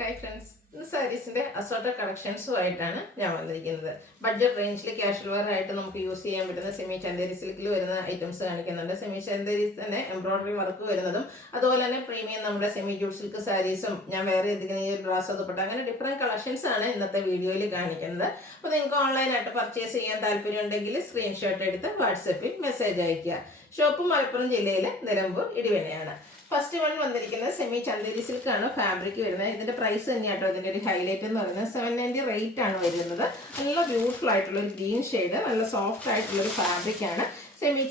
Hi friends, ഇന്ന് സാരീസിൻ്റെ assorted കളക്ഷൻസുമായിട്ടാണ് ഞാൻ വന്നിരിക്കുന്നത്. ബഡ്ജറ്റ് റേഞ്ചിൽ കാഷ്വൽ വെയർ ആയിട്ട് നമുക്ക് യൂസ് ചെയ്യാൻ പറ്റുന്ന സെമി ചന്തേരി സിൽക്കിൽ വരുന്ന ഐറ്റംസ് കാണിക്കുന്നുണ്ട്. സെമി ചന്തേരി തന്നെ എംബ്രോയിഡറി വർക്ക് വരുന്നതും അതുപോലെ തന്നെ പ്രീമിയം നമ്മുടെ സെമി ജൂട്ട് സിൽക്ക് സാരീസും ഞാൻ വേറെ ഏതെങ്കിലും ഈ ബ്രാസോ ദുപ്പട്ട അങ്ങനെ ഡിഫറെൻറ്റ് കളക്ഷൻസ് ആണ് ഇന്നത്തെ വീഡിയോയിൽ കാണിക്കുന്നത്. അപ്പോൾ നിങ്ങൾക്ക് ഓൺലൈനായിട്ട് പർച്ചേസ് ചെയ്യാൻ താല്പര്യം ഉണ്ടെങ്കിൽ സ്ക്രീൻഷോട്ട് എടുത്ത് വാട്സപ്പിൽ മെസ്സേജ് അയയ്ക്കുക. ഷോപ്പ് മലപ്പുറം ജില്ലയിലെ നിലമ്പൂർ ഇടിവെണ്ണയാണ്. ഫസ്റ്റ് വൺ വന്നിരിക്കുന്നത് സെമി ചന്തേരി സിൽക്ക് ആണ് ഫാബ്രിക് വരുന്നത്. ഇതിന്റെ പ്രൈസ് തന്നെയാട്ടോ ഇതിന്റെ ഒരു ഹൈലൈറ്റ് എന്ന് പറയുന്നത്. 790 റേറ്റ് ആണ് വരുന്നത്. നല്ല ബ്യൂട്ടിഫുൾ ആയിട്ടുള്ള ഒരു ഗ്രീൻ ഷെയ്ഡ്, നല്ല സോഫ്റ്റ് ആയിട്ടുള്ള ഒരു ഫാബ്രിക് ആണ്. സെമി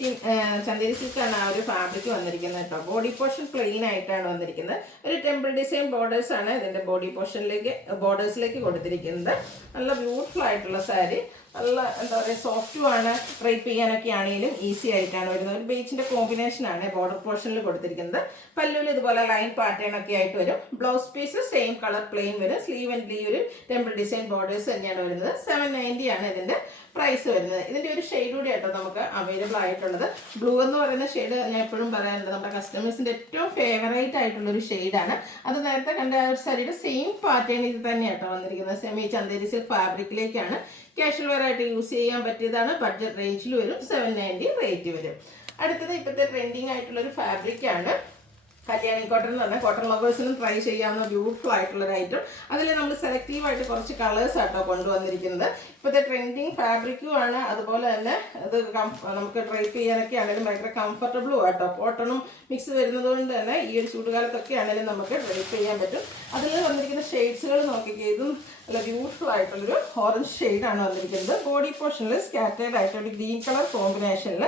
ചന്തേരി സിൽക്ക് ആണ് ആ ഒരു ഫാബ്രിക് വന്നിരിക്കുന്നത് കേട്ടോ. ബോഡി പോർഷൻ പ്ലെയിൻ ആയിട്ടാണ് വന്നിരിക്കുന്നത്. ഒരു ടെമ്പിൾ ഡിസൈൻ ബോർഡേഴ്സ് ആണ് ഇതിന്റെ ബോഡി പോർഷനിലേക്ക് ബോർഡേഴ്സിലേക്ക് കൊടുത്തിരിക്കുന്നത്. നല്ല ബ്യൂട്ടിഫുൾ ആയിട്ടുള്ള സാരി, നല്ല എന്താ പറയുക സോഫ്റ്റുമാണ്. ഡ്രൈപ്പ് ചെയ്യാനൊക്കെ ആണെങ്കിലും ഈസി ആയിട്ടാണ് വരുന്നത്. ഒരു ബീച്ചിന്റെ കോമ്പിനേഷൻ ആണ് ബോർഡർ പോർഷനിൽ കൊടുത്തിരിക്കുന്നത്. പല്ലുവിൽ ഇതുപോലെ ലൈൻ പാറ്റേൺ ഒക്കെ ആയിട്ട് വരും. Blouse piece same colour plain വരും. സ്ലീവ് ആൻഡ് ഈ ഒരു ടെമ്പിൾ ഡിസൈൻ ബോർഡേഴ്സ് തന്നെയാണ് വരുന്നത്. 790 ആണ് ഇതിന്റെ പ്രൈസ് വരുന്നത്. ഇതിന്റെ ഒരു ഷെയ്ഡ് കൂടി ആട്ടോ നമുക്ക് അവൈലബിൾ ആയിട്ടുള്ളത്. ബ്ലൂ എന്ന് പറയുന്ന ഷെയ്ഡ് ഞാൻ എപ്പോഴും പറയാറുണ്ട്, നമ്മുടെ കസ്റ്റമേഴ്സിന്റെ ഏറ്റവും ഫേവറേറ്റ് ആയിട്ടുള്ള ഒരു ഷെയ്ഡാണ്. അത് നേരത്തെ കണ്ട ആ ഒരു സാരിയുടെ സെയിം പാറ്റേൺ ഇത് തന്നെയാട്ടോ വന്നിരിക്കുന്നത്. സെമി ചന്തേരി സിൽക്ക് ഫാബ്രിക്കിലേക്കാണ്. കാഷ്വൽ വെയർ ആയിട്ട് യൂസ് ചെയ്യാൻ പറ്റിയതാണ്. ബഡ്ജറ്റ് റേഞ്ചിൽ വരും. 790 റേറ്റ് വരും. അടുത്തത് ഇപ്പോഴത്തെ ട്രെൻഡിങ് ആയിട്ടുള്ള ഒരു ഫാബ്രിക് ആണ്. കല്യാണി കോട്ടൺ എന്ന് പറഞ്ഞാൽ കോട്ടൺ ലവേഴ്സിനും ട്രൈ ചെയ്യാവുന്ന ബ്യൂട്ടിഫുൾ ആയിട്ടുള്ള ഒരു ഐറ്റം. അതിൽ നമ്മൾ സെലക്റ്റീവായിട്ട് കുറച്ച് കളേഴ്സ് ആട്ടോ കൊണ്ടുവന്നിരിക്കുന്നത്. ഇപ്പോഴത്തെ ട്രെൻഡിങ് ഫാബ്രിക്കും ആണ്. അതുപോലെ തന്നെ അത് നമുക്ക് ഡ്രൈപ്പ് ചെയ്യാനൊക്കെ ആണെങ്കിലും ഭയങ്കര കംഫർട്ടബിളും ആട്ടോ. കോട്ടണും മിക്സ് വരുന്നത് കൊണ്ട് തന്നെ ഈ ഒരു ചൂടുകാലത്തൊക്കെ ആണെങ്കിലും നമുക്ക് ഡ്രൈപ്പ് ചെയ്യാൻ പറ്റും. അതിൽ വന്നിരിക്കുന്ന ഷെയ്ഡ്സുകൾ നോക്കിക്കേ, ഇതും നല്ല ബ്യൂട്ടിഫുൾ ആയിട്ടുള്ളൊരു ഓറഞ്ച് ഷെയ്ഡാണ് വന്നിരിക്കുന്നത്. ബോഡി പോർഷനിൽ സ്കാറ്റേഡ് ആയിട്ടുള്ള ഗ്രീൻ കളർ കോമ്പിനേഷനിൽ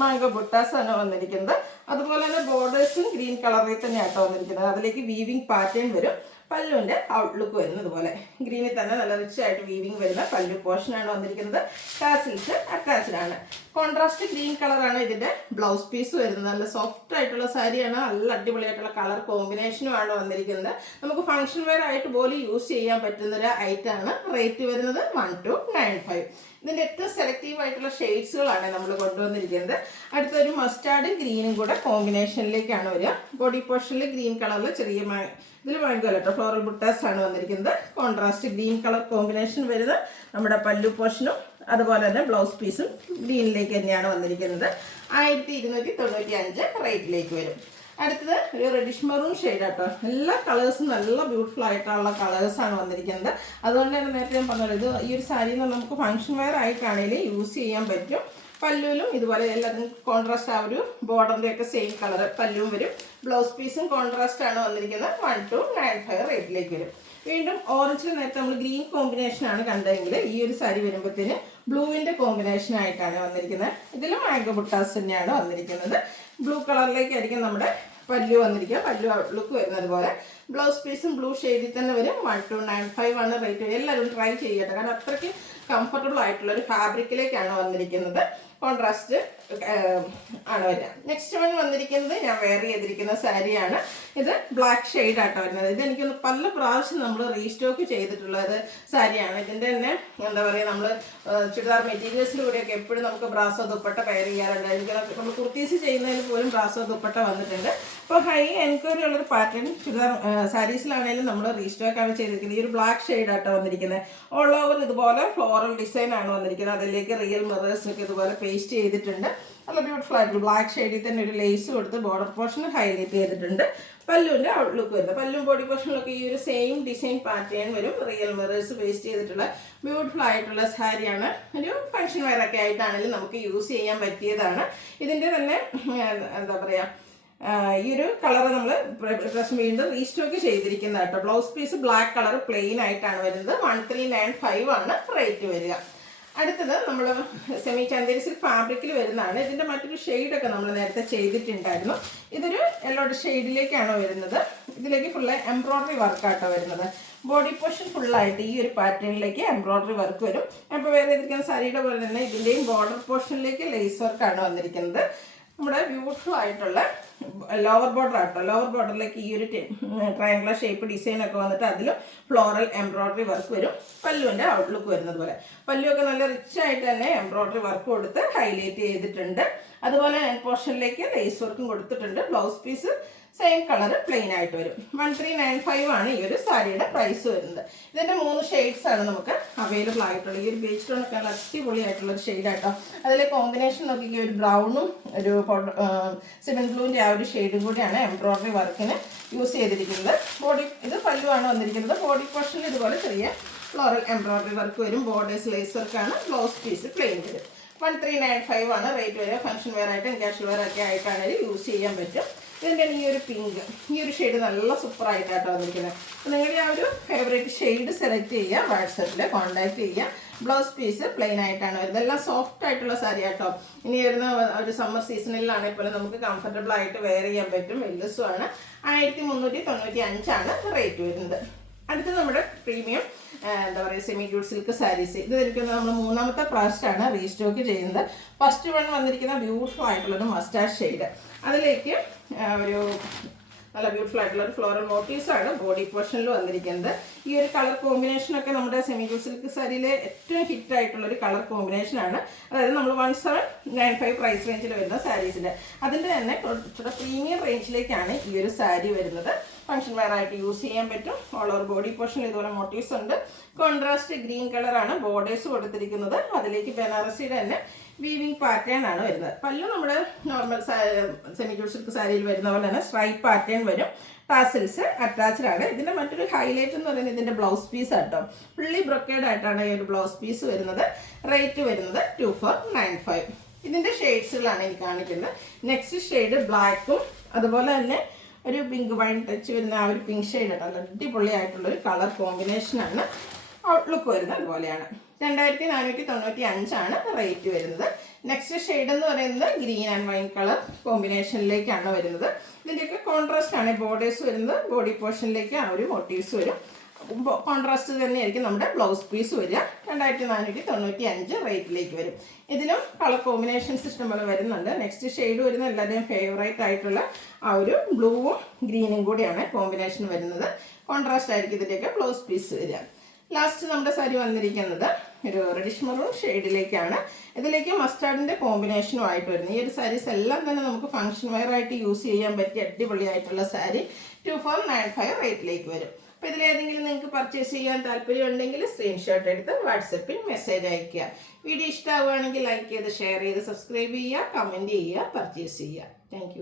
മാംഗോ ബുട്ടാസ് ആണ് വന്നിരിക്കുന്നത്. അതുപോലെ തന്നെ ബോർഡേഴ്സും ഗ്രീൻ കളറിൽ തന്നെയാട്ടോ വന്നിരിക്കുന്നത്. അതിലേക്ക് വീവിങ് പാറ്റേൺ വരും. പല്ലുവിൻ്റെ ഔട്ട്ലുക്ക് വരുന്നത് ഇതുപോലെ ഗ്രീനിൽ തന്നെ നല്ല റിച്ച് ആയിട്ട് വീവിങ് വരുന്ന പല്ലു പോർഷനാണ് വന്നിരിക്കുന്നത്. ടാസിൽസ് അറ്റാച്ച്ഡ് ആണ്. കോൺട്രാസ്റ്റ് ഗ്രീൻ കളറാണ് ഇതിൻ്റെ ബ്ലൗസ് പീസ് വരുന്നത്. നല്ല സോഫ്റ്റ് ആയിട്ടുള്ള സാരിയാണ്. നല്ല അടിപൊളിയായിട്ടുള്ള കളർ കോമ്പിനേഷനുമാണ് വന്നിരിക്കുന്നത്. നമുക്ക് ഫംഗ്ഷൻ വെയർ ആയിട്ട് പോലും യൂസ് ചെയ്യാൻ പറ്റുന്നൊരു ഐറ്റമാണ്. റേറ്റ് വരുന്നത് 1295. ഇതിൻ്റെ ഏറ്റവും സെലക്റ്റീവ് ആയിട്ടുള്ള ഷെയ്ഡ്സുകളാണ് നമ്മൾ കൊണ്ടുവന്നിരിക്കുന്നത്. അടുത്തൊരു മസ്റ്റാർഡും ഗ്രീനും കൂടെ കോമ്പിനേഷനിലേക്കാണ് വരിക. ബോഡി പോർഷനിൽ ഗ്രീൻ കളറിൽ ചെറിയ ഇതിൽ വാങ്ങിക്കല്ലോ കേട്ടോ, ഫ്ലോറൽ ബുട്ടാസ് ആണ് വന്നിരിക്കുന്നത്. കോൺട്രാസ്റ്റ് ഗ്രീൻ കളർ കോമ്പിനേഷൻ വരുന്ന നമ്മുടെ പല്ലു പോർഷനും അതുപോലെ തന്നെ ബ്ലൗസ് പീസും ഗ്രീനിലേക്ക് തന്നെയാണ് വന്നിരിക്കുന്നത്. 1295 റേറ്റിലേക്ക് വരും. അടുത്തത് ഒരു റെഡിഷ് മെറൂൺ ഷെയ്ഡ് ആട്ടോ. എല്ലാ കളേഴ്സും നല്ല ബ്യൂട്ടിഫുൾ ആയിട്ടുള്ള കളേഴ്സാണ് വന്നിരിക്കുന്നത്. അതുകൊണ്ട് തന്നെ നേരത്തെ ഞാൻ പറഞ്ഞത്, ഇത് ഈ ഒരു സാരി നമുക്ക് ഫംഗ്ഷൻ വെയർ ആയിട്ടാണെങ്കിലും യൂസ് ചെയ്യാൻ പറ്റും. പല്ലുവിലും ഇതുപോലെ എല്ലാത്തിനും കോൺട്രാസ്റ്റ് ആ ഒരു ബോർഡറിൻ്റെ ഒക്കെ സെയിം കളർ പല്ലുവും വരും. ബ്ലൗസ് പീസും കോൺട്രാസ്റ്റ് ആണ് വന്നിരിക്കുന്നത്. 1295 റേറ്റിലേക്ക് വരും. വീണ്ടും ഓറഞ്ചിൽ നേരത്തെ നമ്മൾ ഗ്രീൻ കോമ്പിനേഷൻ ആണ് കണ്ടതെങ്കിൽ ഈ ഒരു സാരി വരുമ്പോഴത്തേന് ബ്ലൂവിൻ്റെ കോമ്പിനേഷൻ ആയിട്ടാണ് വന്നിരിക്കുന്നത്. ഇതിലും മാംഗോ ബുട്ടാസ് തന്നെയാണ് വന്നിരിക്കുന്നത്. ബ്ലൂ കളറിലേക്കായിരിക്കും നമ്മുടെ പല്ലു വന്നിരിക്കുക. പല്ലു ഔട്ട്ലുക്ക് വരുന്നത് പോലെ ബ്ലൗസ് പീസും ബ്ലൂ ഷെയ്ഡിൽ തന്നെ വരും. 1295 ആണ് റേറ്റ്. എല്ലാവരും ട്രൈ ചെയ്യട്ടെ, കാരണം അത്രയ്ക്ക് കംഫർട്ടബിൾ ആയിട്ടുള്ള ഒരു ഫാബ്രിക്കിലേക്കാണ് വന്നിരിക്കുന്നത്. കോൺട്രാസ്റ്റ് ആണ് വരിക. നെക്സ്റ്റ് വൺ വന്നിരിക്കുന്നത് ഞാൻ വെയർ ചെയ്തിരിക്കുന്ന സാരിയാണ്. ഇത് ബ്ലാക്ക് ഷെയ്ഡ് ആട്ടോ വരുന്നത്. ഇത് എനിക്കൊന്ന് പല പ്രാവശ്യം നമ്മൾ റീസ്റ്റോക്ക് ചെയ്തിട്ടുള്ളത് സാരിയാണ്. ഇതിൻ്റെ തന്നെ എന്താ പറയുക, നമ്മൾ ചുരിദാർ മെറ്റീരിയൽസിലൂടെയൊക്കെ എപ്പോഴും നമുക്ക് ബ്രാസോ ദുപ്പട്ട പെയർ ചെയ്യാറുണ്ട്. എനിക്ക് നമ്മൾ കുർത്തീസ് ചെയ്യുന്നതിന് പോലും ബ്രാസോ ദുപ്പട്ട വന്നിട്ടുണ്ട്. അപ്പോൾ ഹൈ എൻക്വയറി ഉള്ളൊരു പാറ്റേൺ ചുരിദാർ സാരീസിലാണെങ്കിലും നമ്മൾ റീസ്റ്റോക്ക് ആണ് ചെയ്തിരിക്കുന്നത്. ഈ ഒരു ബ്ലാക്ക് ഷെയ്ഡ് ആട്ടോ വന്നിരിക്കുന്നത്. ഓൾ ഓവർ ഇതുപോലെ ഫ്ലോറൽ ഡിസൈൻ ആണ് വന്നിരിക്കുന്നത്. അതിലേക്ക് റിയൽ മിറേഴ്സ് ഒക്കെ ഇതുപോലെ പേസ്റ്റ് ചെയ്തിട്ടുണ്ട്. നല്ല ബ്യൂട്ടിഫുൾ ആയിട്ട് ബ്ലാക്ക് ഷെയ്ഡിൽ തന്നെ ഒരു ലേസ് കൊടുത്ത് ബോർഡർ പോർഷൻ ഹൈലൈറ്റ് ചെയ്തിട്ടുണ്ട്. പല്ലുവിൻ്റെ ഔട്ട്ലുക്ക് വരുന്നത്. പല്ലും ബോഡി പോർഷനിലൊക്കെ ഈ ഒരു സെയിം ഡിസൈൻ പാറ്റേൺ വരും. റിയൽ മിറേഴ്സ് പേസ്റ്റ് ചെയ്തിട്ടുള്ള ബ്യൂട്ടിഫുൾ ആയിട്ടുള്ള സാരിയാണ്. ഒരു ഫംഗ്ഷൻ വെയർ ഒക്കെ ആയിട്ടാണെങ്കിലും നമുക്ക് യൂസ് ചെയ്യാൻ പറ്റിയതാണ്. ഇതിൻ്റെ തന്നെ എന്താ പറയുക, ഈ ഒരു കളർ നമ്മൾ ഡ്രസ് വീണ്ടും റീസ്റ്റോക്ക് ചെയ്തിരിക്കുന്ന കേട്ടോ. Blouse piece black colour plain ആയിട്ടാണ് വരുന്നത്. 1395 ആണ് റേറ്റ് വരിക. അടുത്തത് നമ്മൾ സെമി ചന്തേരി സിൽക്ക് ഫാബ്രിക്കിൽ വരുന്നതാണ്. ഇതിൻ്റെ മറ്റൊരു ഷെയ്ഡൊക്കെ നമ്മൾ നേരത്തെ ചെയ്തിട്ടുണ്ടായിരുന്നു. ഇതൊരു യെല്ലോ ഷെയ്ഡിലേക്കാണ് വരുന്നത്. ഇതിലേക്ക് ഫുള്ള് എംബ്രോയ്ഡറി വർക്കാട്ടോ വരുന്നത്. ബോഡി പോർഷൻ ഫുള്ളായിട്ട് ഈ ഒരു പാറ്റേണിലേക്ക് എംബ്രോയ്ഡറി വർക്ക് വരും. അപ്പോൾ വേറെ ഇരിക്കുന്ന സാരിയുടെ പോലെ തന്നെ ഇതിൻ്റെയും ബോർഡർ പോർഷനിലേക്ക് ലേസ് വർക്കാണ് വന്നിരിക്കുന്നത്. നമ്മുടെ ബ്യൂട്ടിഫുൾ ആയിട്ടുള്ള ലോവർ ബോർഡർ ആട്ടോ. ലോവർ ബോർഡറിലേക്ക് ഈ ഒരു ട്രയാങ്കുലർ ഷേപ്പ് ഡിസൈനൊക്കെ വന്നിട്ട് അതിൽ ഫ്ലോറൽ എംബ്രോയ്ഡറി വർക്ക് വരും. പല്ലുവിൻ്റെ ഔട്ട്ലുക്ക് വരുന്നത് പോലെ പല്ലുവൊക്കെ നല്ല റിച്ച് ആയിട്ട് തന്നെ എംബ്രോയ്ഡറി വർക്ക് കൊടുത്ത് ഹൈലൈറ്റ് ചെയ്തിട്ടുണ്ട്. അതുപോലെ നെക്ക് പോർഷനിലേക്ക് ലേസ് വർക്കും കൊടുത്തിട്ടുണ്ട്. Blouse piece same colour plain ആയിട്ട് വരും. 1395 ആണ് ഈ ഒരു സാരിയുടെ പ്രൈസ് വരുന്നത്. ഇതിൻ്റെ 3 ഷെയ്ഡ്സ് ആണ് നമുക്ക് അവൈലബിൾ ആയിട്ടുള്ളത്. ഈ ഒരു ബീച്ച് ടോണൊക്കെ നല്ല അടിപൊളിയായിട്ടുള്ളൊരു ഷെയ്ഡാട്ടോ. അതിലെ കോമ്പിനേഷൻ നോക്കിക്കുക, ഒരു ബ്രൗണും ഒരു സിമൻ ബ്ലൂവിൻ്റെ ആ ഒരു ഷെയ്ഡും കൂടിയാണ് എംബ്രോയ്ഡറി വർക്കിന് യൂസ് ചെയ്തിരിക്കുന്നത്. ഇത് പല്ലുവാണ് വന്നിരിക്കുന്നത്. ബോഡി പോർഷനിൽ ഇതുപോലെ ചെറിയ ഫ്ലോറൽ എംബ്രോയ്ഡറി വർക്ക് വരും. ബോർഡേഴ്സ് ലേസ് വർക്കാണ്. ബ്ലൗസ് പീസ് പ്ലെയിൻ വരും. 1395 ആണ് റേറ്റ് വരിക. ഫംഗ്ഷൻ വെയർ ആയിട്ടും കാഷ്വൽ വെയർ ഒക്കെ ആയിട്ടാണ് യൂസ് ചെയ്യാൻ പറ്റും. ഇതിൻ്റെ ഈ ഒരു പിങ്ക്, ഈ ഒരു ഷെയ്ഡ് നല്ല സൂപ്പറായിട്ടാണ് വന്നിരിക്കുന്നത്. അപ്പോൾ നിങ്ങളുടെ ആ ഒരു ഫേവറേറ്റ് ഷെയ്ഡ് സെലക്ട് ചെയ്യുക, വാട്സപ്പിൽ കോൺടാക്ട് ചെയ്യുക. ബ്ലൗസ് പീസ് പ്ലെയിൻ ആയിട്ടാണ് വരുന്നത്. എല്ലാം സോഫ്റ്റ് ആയിട്ടുള്ള സാരി ആട്ടോ. ഇനി വരുന്ന ഒരു സമ്മർ സീസണിലാണെങ്കിൽ പോലും നമുക്ക് കംഫർട്ടബിൾ ആയിട്ട് വെയർ ചെയ്യാൻ പറ്റും. വെല്ലസുമാണ്. 1395 ആണ് റേറ്റ് വരുന്നത്. അടുത്ത് നമ്മുടെ പ്രീമിയം എന്താ പറയുക സെമി ജൂട്ട് സിൽക്ക് സാരീസ്. ഇത് എനിക്കൊന്ന് നമ്മൾ 3ാമത്തെ പ്രാവശ്യമാണ് റീസ്റ്റോക്ക് ചെയ്യുന്നത്. ഫസ്റ്റ് വൺ വന്നിരിക്കുന്ന ബ്യൂട്ടിഫുൾ ആയിട്ടുള്ളൊരു മസ്റ്റാർഡ് ഷെയ്ഡ്. അതിലേക്ക് ഒരു നല്ല ബ്യൂട്ടിഫുൾ ആയിട്ടുള്ള ഒരു ഫ്ലോറൽ മോട്ടീവ്സാണ് ബോഡി പോർഷനിൽ വന്നിരിക്കുന്നത്. ഈ ഒരു കളർ കോമ്പിനേഷനൊക്കെ നമ്മുടെ സെമി ജൂട്ട് സിൽക്ക് സാരിയിലെ ഏറ്റവും ഹിറ്റ് ആയിട്ടുള്ളൊരു കളർ കോമ്പിനേഷനാണ്. അതായത് നമ്മൾ 1795 പ്രൈസ് റേഞ്ചിൽ വരുന്ന സാരീസിൻ്റെ അതിൻ്റെ തന്നെ കുറച്ചുകൂടെ പ്രീമിയം റേഞ്ചിലേക്കാണ് ഈ ഒരു സാരി വരുന്നത്. ഫംഗ്ഷൻ വെയർ ആയിട്ട് യൂസ് ചെയ്യാൻ പറ്റും. ഓൾ ഓവർ ബോഡി പോർഷനിൽ ഇതുപോലെ മോട്ടീവ്സ് ഉണ്ട്. കോൺട്രാസ്റ്റ് ഗ്രീൻ കളറാണ് ബോർഡേഴ്സ് കൊടുത്തിരിക്കുന്നത്. അതിലേക്ക് ബനാറസിയുടെ തന്നെ വീവിങ് പാറ്റേൺ ആണ് വരുന്നത്. പല്ലു നമ്മുടെ നോർമൽ സെമി ജൂട്ട് സിൽക്ക് സാരിയിൽ വരുന്ന പോലെ തന്നെ സ്ട്രൈപ്പ് പാറ്റേൺ വരും. ടാസിൽസ് അറ്റാച്ച്ഡ് ആണ്. ഇതിൻ്റെ മറ്റൊരു ഹൈലൈറ്റ് എന്ന് പറയുന്നത് ഇതിൻ്റെ ബ്ലൗസ് പീസ് ആട്ടോ. ഫുള്ളി ബ്രൊക്കേഡ് ആയിട്ടാണ് ഈ ഒരു ബ്ലൗസ് പീസ് വരുന്നത്. റേറ്റ് വരുന്നത് 2495. ഇതിൻ്റെ ഷെയ്ഡ്സുകളാണ് എനിക്ക് കാണിക്കുന്നത്. നെക്സ്റ്റ് ഷെയ്ഡ് ബ്ലാക്കും അതുപോലെ തന്നെ ഒരു പിങ്ക് വൈൻ ടച്ച് വരുന്ന ആ ഒരു പിങ്ക് ഷെയ്ഡ് ആട്ടോ. നല്ല അടിപൊളിയായിട്ടുള്ളൊരു കളർ കോമ്പിനേഷനാണ്. ഔട്ട്ലുക്ക് വരുന്നത് അതുപോലെയാണ്. 2495 ആണ് റേറ്റ് വരുന്നത്. നെക്സ്റ്റ് ഷെയ്ഡ് എന്ന് പറയുന്നത് ഗ്രീൻ ആൻഡ് വൈൻ കളർ കോമ്പിനേഷനിലേക്കാണ് വരുന്നത്. ഇതിൻ്റെയൊക്കെ കോൺട്രാസ്റ്റ് ആണ് ബോർഡേഴ്സ് വരുന്നത്. ബോഡി പോർഷനിലേക്ക് ആ ഒരു മോട്ടീവ്സ് വരും. കോൺട്രാസ്റ്റ് തന്നെയായിരിക്കും നമ്മുടെ ബ്ലൗസ് പീസ് വരിക. 2495 റേറ്റിലേക്ക് വരും. ഇതിലും കളർ കോമ്പിനേഷൻസ് ഇഷ്ടംപോലെ വരുന്നുണ്ട്. നെക്സ്റ്റ് ഷെയ്ഡ് വരുന്ന എല്ലാവരുടെയും ഫേവറേറ്റ് ആയിട്ടുള്ള ആ ഒരു ബ്ലൂവും ഗ്രീനും കൂടിയാണ് കോമ്പിനേഷൻ വരുന്നത്. കോൺട്രാസ്റ്റ് ആയിരിക്കും ഇതിൻ്റെയൊക്കെ ബ്ലൗസ് പീസ് വരിക. ലാസ്റ്റ് നമ്മുടെ സാരി വന്നിരിക്കുന്നത് ഒരു റെഡിഷ് മെറൂൺ ഷെയ്ഡിലേക്കാണ്. ഇതിലേക്ക് മസ്റ്റാർഡിൻ്റെ കോമ്പിനേഷനും ആയിട്ട് വരുന്നത്. ഈ ഒരു സാരീസ് എല്ലാം തന്നെ നമുക്ക് ഫംഗ്ഷൻ വെയർ ആയിട്ട് യൂസ് ചെയ്യാൻ പറ്റിയ അടിപൊളിയായിട്ടുള്ള സാരി 2495 റേറ്റിലേക്ക് വരും. അപ്പോൾ ഇതിലേതെങ്കിലും നിങ്ങൾക്ക് പർച്ചേസ് ചെയ്യാൻ താല്പര്യമുണ്ടെങ്കിൽ സ്ക്രീൻഷോട്ട് എടുത്ത് വാട്സപ്പിൽ മെസ്സേജ് അയയ്ക്കുക. വീഡിയോ ഇഷ്ടമാവുകയാണെങ്കിൽ ലൈക്ക് ചെയ്ത് ഷെയർ ചെയ്ത് സബ്സ്ക്രൈബ് ചെയ്യുക, കമൻറ്റ് ചെയ്യുക, പർച്ചേസ് ചെയ്യുക. താങ്ക്